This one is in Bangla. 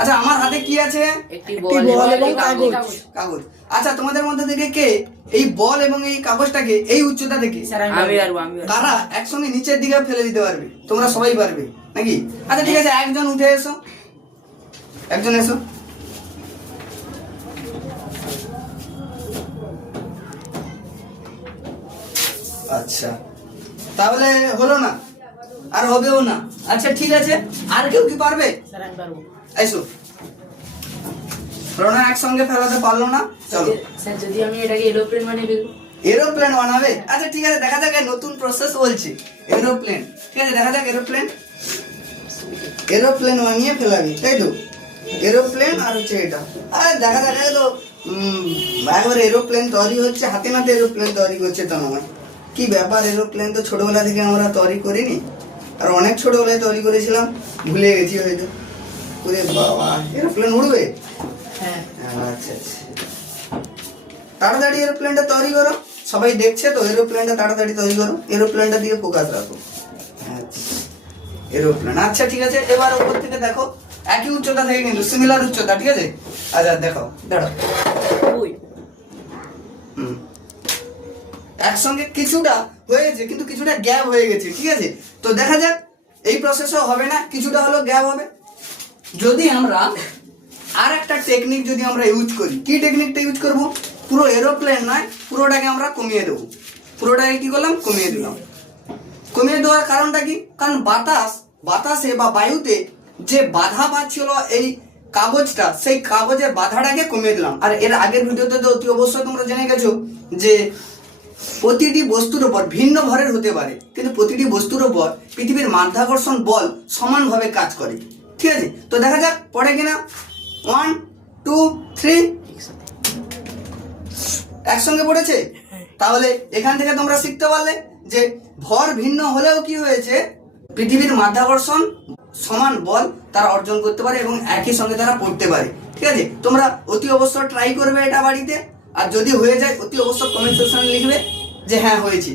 আচ্ছা আমার হাতে কি আছে? একটি বল এবং কাগজ। কাগজ। আচ্ছা তোমাদের মধ্যে থেকে কে এই বল এবং এই কাগজটাকে এই উচ্চতা থেকে কারা একসঙ্গে নিচের দিকে ফেলে দিতে পারবে? তোমরা সবাই পারবে নাকি? আচ্ছা ঠিক আছে, একজন উঠে এসো, একজন এসো। আচ্ছা তাহলে হলো না, আর হবেও না। আচ্ছা ঠিক আছে, আর কেউ কি পারবে? এসো। রোনা একসঙ্গে ফেলাতে পারলো না, চলো। স্যার যদি আমি এটাকে এরোপ্লেন বানিয়ে দেব? এরোপ্লেন বানাবে? আচ্ছা ঠিক আছে, দেখা যাক, নতুন প্রসেস বলছি। এরোপ্লেন, ঠিক আছে, দেখা যাক। এরোপ্লেন, এরোপ্লেন বানিয়ে ফেলাবি, তাই তো? এরোপ্লেন আর হচ্ছে এটা, আরে দেখা যাক। তো একবার এরোপ্লেন তৈরি হচ্ছে, হাতে নাতে এরোপ্লেন তৈরি করছে তো নয়। কি ব্যাপার, এরোপ্লেন তো ছোটবেলা থেকে আমরা তৈরি করিনি, আর অনেক ছোটবেলায় তৈরি করেছিলাম, ভুলে গেছি হয়তো। ওরে বাবা, এরোপ্লেন উড়বে? হ্যাঁ। আচ্ছা আচ্ছা, তাড়াতাড়ি এরোপ্লেনটা তৈরি করো, সবাই দেখছে তো। এরোপ্লেনটা তাড়াতাড়ি তৈরি করো, এরোপ্লেনটা দিয়ে ফোকাস রাখো। আচ্ছা এরোপ্লেন, আচ্ছা ঠিক আছে। এবার উপর থেকে দেখো, একই উচ্চতা থেকে কিন্তু সিমিলার উচ্চতা, ঠিক আছে? আচ্ছা দেখো, দাঁড়াও। একসঙ্গে কিছুটা হয়েছে, কিন্তু কিছুটা গ্যাপ হয়ে গেছে, ঠিক আছে? তো দেখা যাক, এই প্রসেসও হবে না, কিছুটা হলো গ্যাপ হবে। যদি আমরা আর একটা টেকনিক যদি আমরা ইউজ করি, কি টেকনিকটা ইউজ করব? পুরো এরোপ্লেন নয়, পুরোটাকে আমরা কমিয়ে দেবো। পুরোটাকে কি করলাম? কমিয়ে দিলাম। কমিয়ে দেওয়ার কারণটা কি? কারণ বাতাসে বা বায়ুতে যে বাধা পাচ্ছিল এই কাগজটা, সেই কাগজের বাধাটাকে কমিয়ে দিলাম। আর এর আগের ভিডিওতে তো অতি অবশ্যই তোমরা জেনে গেছো যে প্রতিটি বস্তুর উপর ভিন্ন ভরের হতে পারে, কিন্তু প্রতিটি বস্তুর উপর পৃথিবীর মাধ্যাকর্ষণ বল সমানভাবে কাজ করে, ঠিক আছে? তো দেখা যাক পড়ে কিনা। 1 2 3, একসঙ্গে পড়েছে? তাহলে এখান থেকে তোমরা শিখতে পারলে যে ভর ভিন্ন হলেও কি হয়েছে, পৃথিবীর মাধ্যাকর্ষণ সমান বল তারা অর্জন করতে পারে এবং একই সঙ্গে তারা পড়তে পারে, ঠিক আছে? তোমরা অতি অবশ্যই ট্রাই করবে এটা বাড়িতে, আর যদি হয়ে যায় অতি অবশ্যই কমেন্ট সেকশনে লিখবে যে হ্যাঁ হয়েছে।